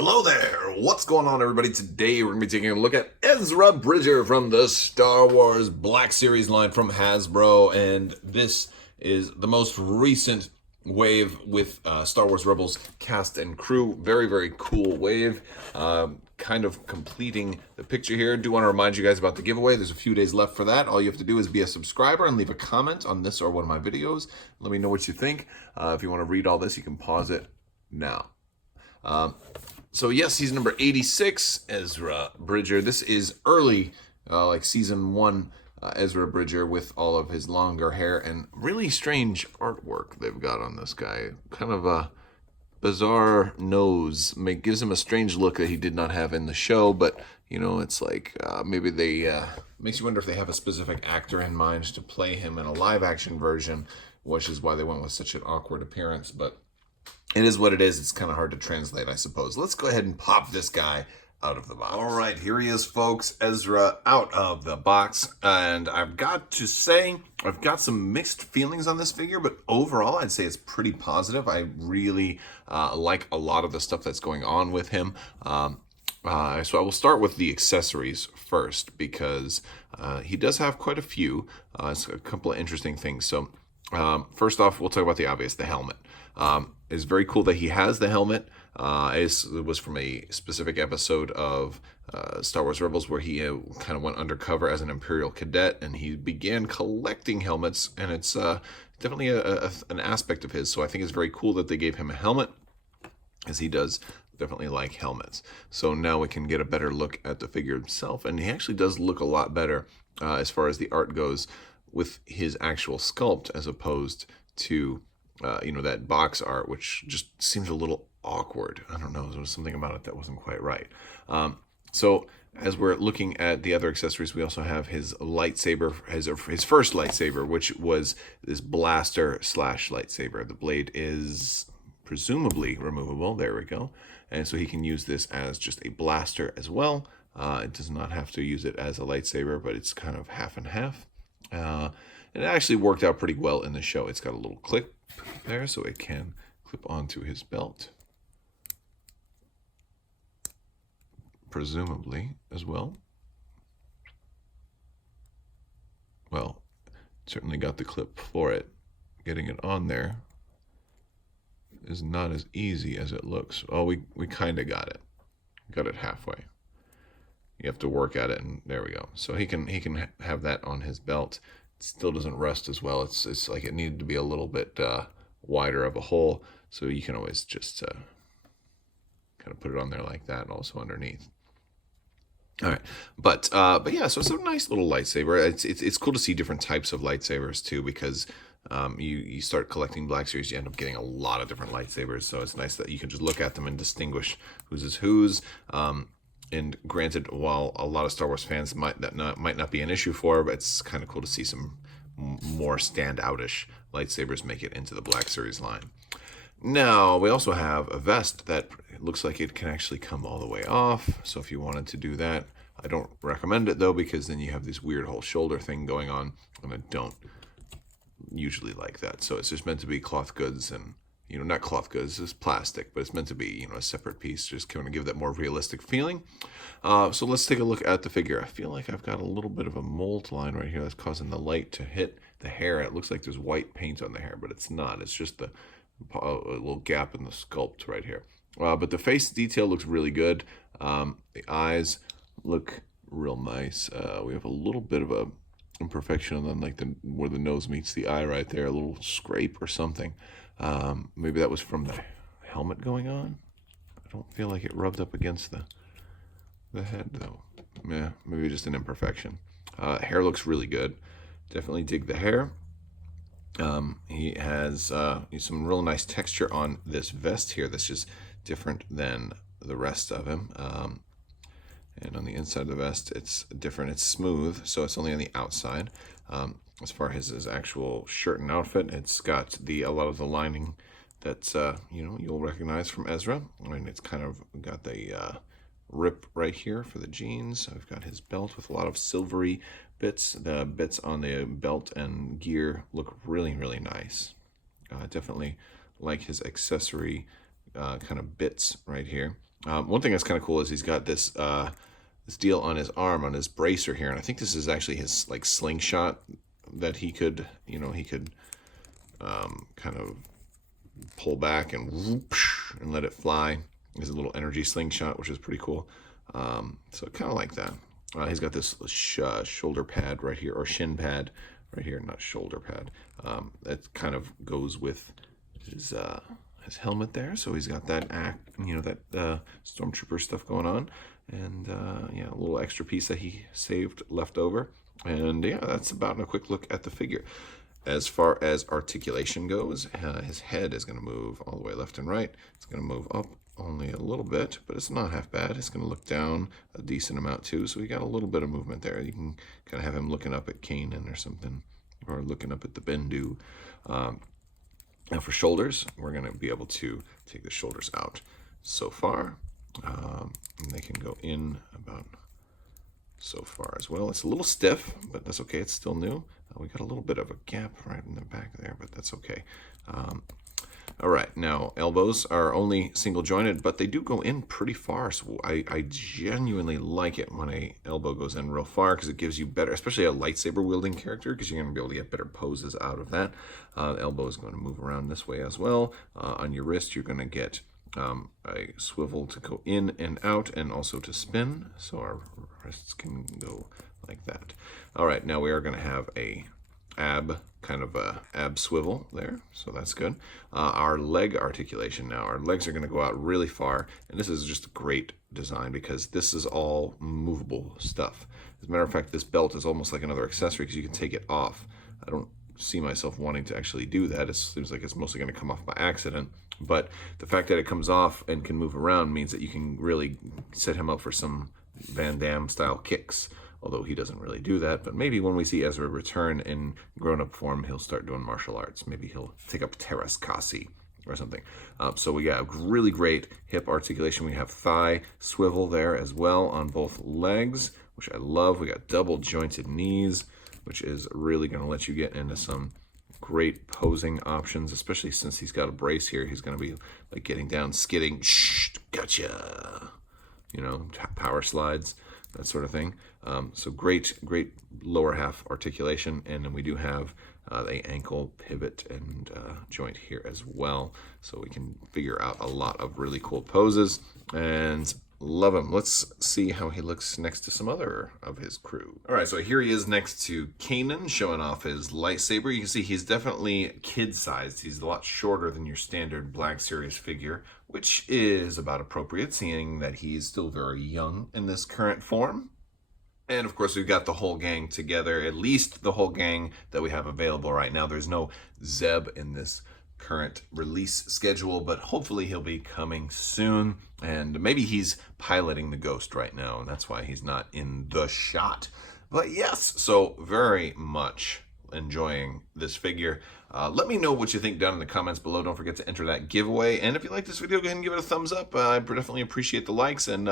Hello there! What's going on, everybody? Today we're going to be taking a look at Ezra Bridger from the Star Wars Black Series line from Hasbro, and this is the most recent wave with Star Wars Rebels cast and crew. Very, very cool wave. Kind of completing the picture here. Do want to remind you guys about the giveaway. There's a few days left for that. All you have to do is be a subscriber and leave a comment on this or one of my videos. Let me know what you think. If you want to read all this, you can pause it now. So yes, he's number 86, Ezra Bridger. This is early, like season 1 Ezra Bridger with all of his longer hair and really strange artwork they've got on this guy. Kind of a bizarre nose. Gives him a strange look that he did not have in the show, but you know, it's like maybe they makes you wonder if they have a specific actor in mind to play him in a live action version, which is why they went with such an awkward appearance, but it is what it is. It's kind of hard to translate, I suppose. Let's go ahead and pop this guy out of the box. All right, here he is, folks. Ezra out of the box. And I've got to say, I've got some mixed feelings on this figure, but overall, I'd say it's pretty positive. I really like a lot of the stuff that's going on with him. So I will start with the accessories first, because he does have quite a few. It's a couple of interesting things. So first off, we'll talk about the obvious, the helmet. It's very cool that he has the helmet. It was from a specific episode of Star Wars Rebels where he kind of went undercover as an Imperial cadet, and he began collecting helmets, and it's definitely an aspect of his. So I think it's very cool that they gave him a helmet, as he does definitely like helmets. So now we can get a better look at the figure himself, and he actually does look a lot better as far as the art goes with his actual sculpt as opposed to that box art, which just seems a little awkward. I don't know, there was something about it that wasn't quite right. So as we're looking at the other accessories, we also have his lightsaber, his first lightsaber, which was this blaster slash lightsaber. The blade is presumably removable. There we go. And so he can use this as just a blaster as well. It does not have to use it as a lightsaber, but it's kind of half and half. And it actually worked out pretty well in the show. It's got a little clip there, so it can clip onto his belt, presumably as well. Well, certainly got the clip for it. Getting it on there is not as easy as it looks. Oh, we kind of got it. Got it halfway. You have to work at it, and there we go. So he can have that on his belt. It still doesn't rest as well. It's like it needed to be a little bit wider of a hole, so you can always just kind of put it on there like that, and also underneath. All right, but yeah, so it's a nice little lightsaber. It's cool to see different types of lightsabers too, because you start collecting Black Series, you end up getting a lot of different lightsabers. So it's nice that you can just look at them and distinguish whose is whose. And granted, while a lot of Star Wars fans might not be an issue for, but it's kind of cool to see some more standoutish lightsabers make it into the Black Series line. Now, we also have a vest that looks like it can actually come all the way off. So if you wanted to do that, I don't recommend it though, because then you have this weird whole shoulder thing going on, and I don't usually like that. So it's just meant to be cloth goods, and not cloth goods, it's plastic, but it's meant to be, a separate piece, just kind of give that more realistic feeling. So let's take a look at the figure. I feel like I've got a little bit of a mold line right here that's causing the light to hit the hair. It looks like there's white paint on the hair, but it's not. It's just a little gap in the sculpt right here. But the face detail looks really good. The eyes look real nice. We have a little bit of a imperfection on like where the nose meets the eye right there, a little scrape or something. Maybe that was from the helmet going on. I don't feel like it rubbed up against the head though. Yeah, maybe just an imperfection. Hair looks really good. Definitely dig the hair. He has some real nice texture on this vest here that's just different than the rest of him. And on the inside of the vest, it's different. It's smooth, so it's only on the outside. As far as his actual shirt and outfit, it's got a lot of the lining that's you'll recognize from Ezra. I mean, it's kind of got the rip right here for the jeans. I've got his belt with a lot of silvery bits. The bits on the belt and gear look really, really nice. Definitely like his accessory kind of bits right here. One thing that's kind of cool is he's got this this deal on his arm, on his bracer here, and I think this is actually his like slingshot that he could, he could kind of pull back and whoosh, and let it fly. His little energy slingshot, which is pretty cool. So kind of like that. He's got this shoulder pad right here, or shin pad right here, not shoulder pad. That kind of goes with his helmet there. So he's got that that stormtrooper stuff going on, and yeah, a little extra piece that he saved left over. And yeah, that's about a quick look at the figure. As far as articulation goes, his head is going to move all the way left and right. It's going to move up only a little bit, but it's not half bad. It's going to look down a decent amount too, so we got a little bit of movement there. You can kind of have him looking up at Kanan or something, or looking up at the Bendu. Now for shoulders, we're going to be able to take the shoulders out so far, and they can go in about so far as well. It's a little stiff, but that's okay. It's still new. We got a little bit of a gap right in the back there, but that's okay. All right, now elbows are only single jointed, but they do go in pretty far. So I genuinely like it when a elbow goes in real far, because it gives you better, especially a lightsaber wielding character, because you're going to be able to get better poses out of that. The elbow is going to move around this way as well. On your wrist, you're going to get a swivel to go in and out, and also to spin, so our wrists can go like that. All right, now we are going to have a kind of a ab swivel there, so that's good. Our leg articulation now. Our legs are going to go out really far, and this is just a great design because this is all movable stuff. As a matter of fact, this belt is almost like another accessory because you can take it off. I don't see myself wanting to actually do that. It seems like it's mostly going to come off by accident, but the fact that it comes off and can move around means that you can really set him up for some Van Damme style kicks, although he doesn't really do that. But maybe when we see Ezra return in grown-up form, he'll start doing martial arts. Maybe he'll take up Teras Kasi or something. So we got really great hip articulation. We have thigh swivel there as well on both legs, which I love. We got double jointed knees, which is really going to let you get into some great posing options, especially since he's got a brace here. He's going to be like getting down, skidding, shh, gotcha, power slides, that sort of thing. So great lower half articulation, and then we do have the ankle pivot and joint here as well, so we can figure out a lot of really cool poses, and love him. Let's see how he looks next to some other of his crew. All right, so here he is next to Kanan, showing off his lightsaber. You can see he's definitely kid-sized. He's a lot shorter than your standard Black Series figure, which is about appropriate, seeing that he's still very young in this current form. And of course, we've got the whole gang together, at least the whole gang that we have available right now. There's no Zeb in this current release schedule, but hopefully he'll be coming soon. And maybe he's piloting the Ghost right now, and that's why he's not in the shot. But yes, so very much enjoying this figure. Let me know what you think down in the comments below. Don't forget to enter that giveaway. And if you like this video, go ahead and give it a thumbs up. I definitely appreciate the likes, and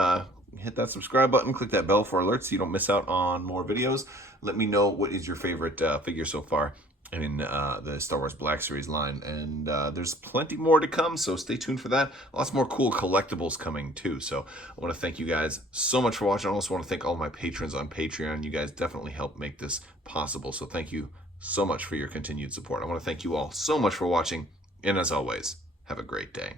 hit that subscribe button, click that bell for alerts so you don't miss out on more videos. Let me know what is your favorite figure so far in the Star Wars Black Series line, and there's plenty more to come, so stay tuned for that. Lots more cool collectibles coming too. So I want to thank you guys so much for watching. I also want to thank all my patrons on Patreon. You guys definitely help make this possible, so thank you so much for your continued support. I want to thank you all so much for watching, and as always, have a great day.